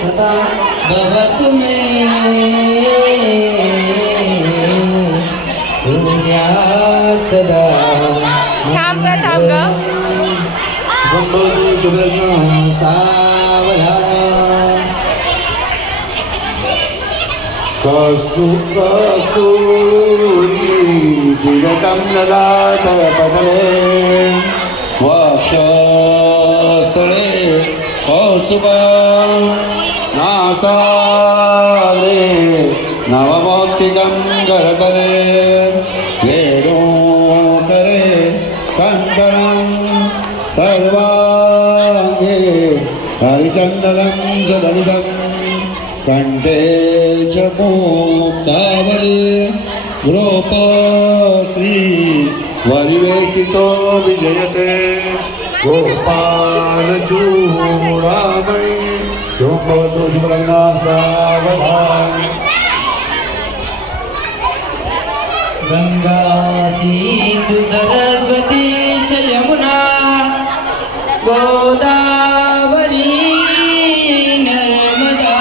सदा भवतु मे सदा थांब ग सावधान कस्तूरी चिरकमललाटपटले वक्षस्थले कौस्तुभा नासाग्रे नवमौक्तिकं करतले वेणुकरे कङ्कणं सर्वाङ्गे हरिचन्दनं सदनिधं कण्ठे च मुक्तावली गोपश्री वरिवेष्टितो विजयते गोपालचूडामणि यों भवतु शुभलग्ना सावधान गंगा सिंधु सरस्वती च यमुना गोदावरी नर्मदा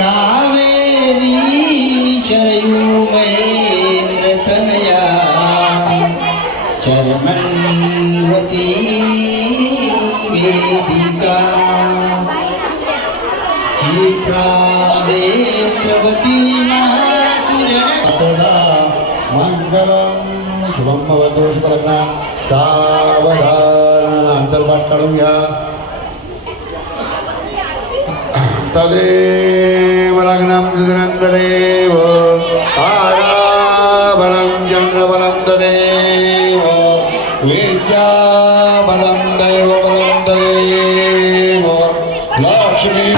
कावेरी शरयू महेन्द्रतनया चर्मण्वती वेदिका क्षिप्रावेत्रवती सदा मंगलम शुभम भवतु शुभलग्ना सावधान अंतर्भाग काढून घ्या तदेव लग्नं सुदनन्ददेव आराबलं चन्द्रबलं तदेव विद्याबलं दैवबलं तदेव लक्ष्मी